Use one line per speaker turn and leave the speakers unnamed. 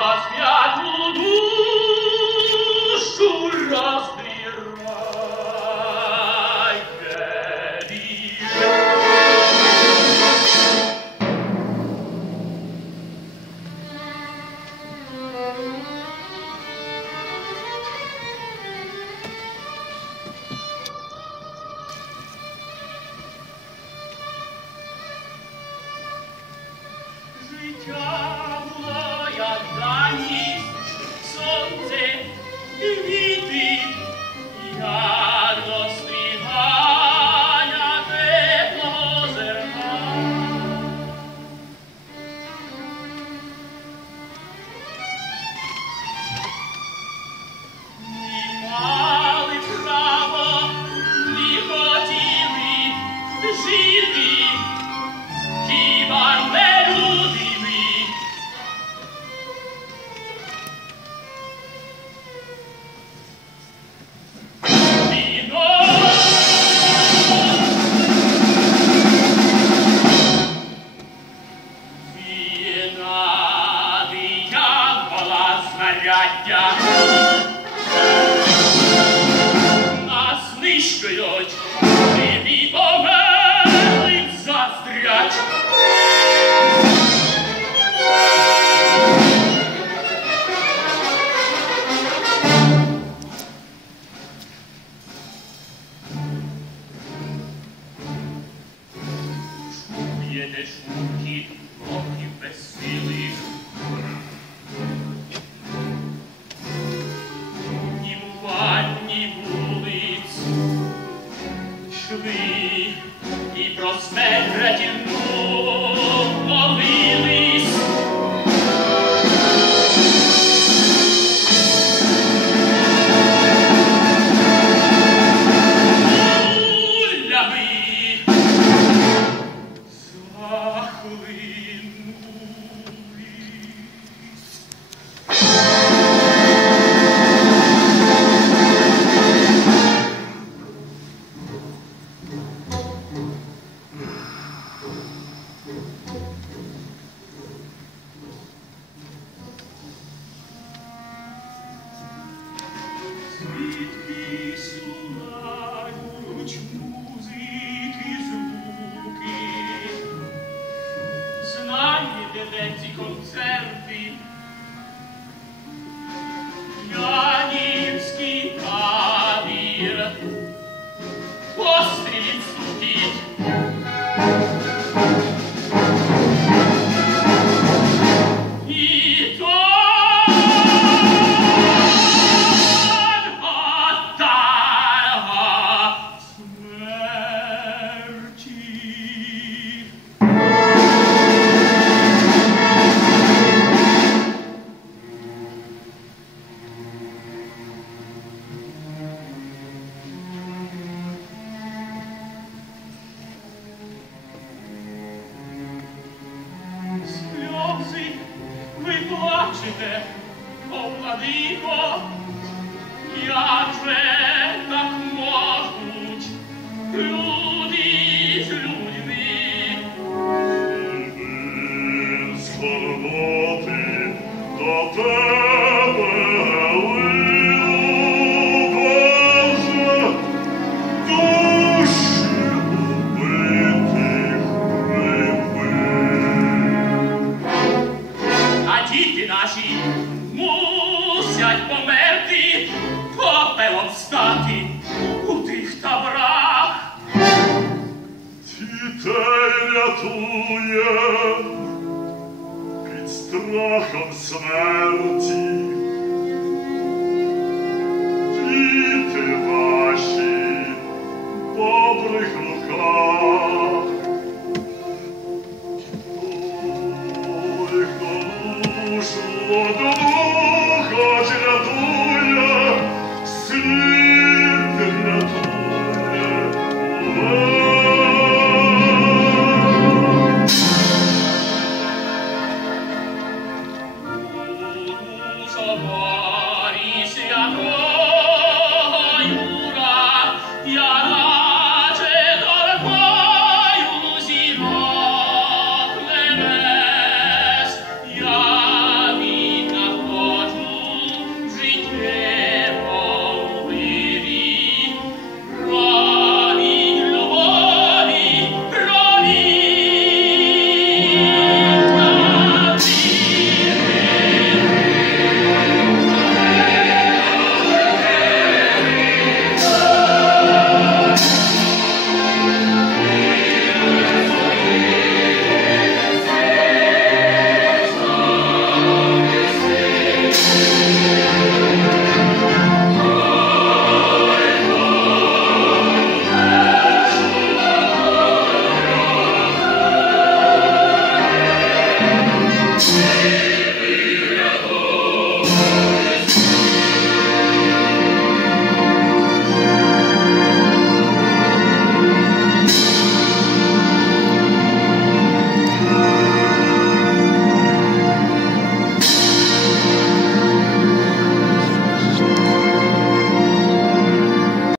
God's me і про смерть молили. protetti conservi. Janimski Tavir Postri Litsukit te, oh, la dico, piace. naci, musiaj pomerti, popełom stati, u tych tabrach.
Ci tej ratuje, przed
Oh.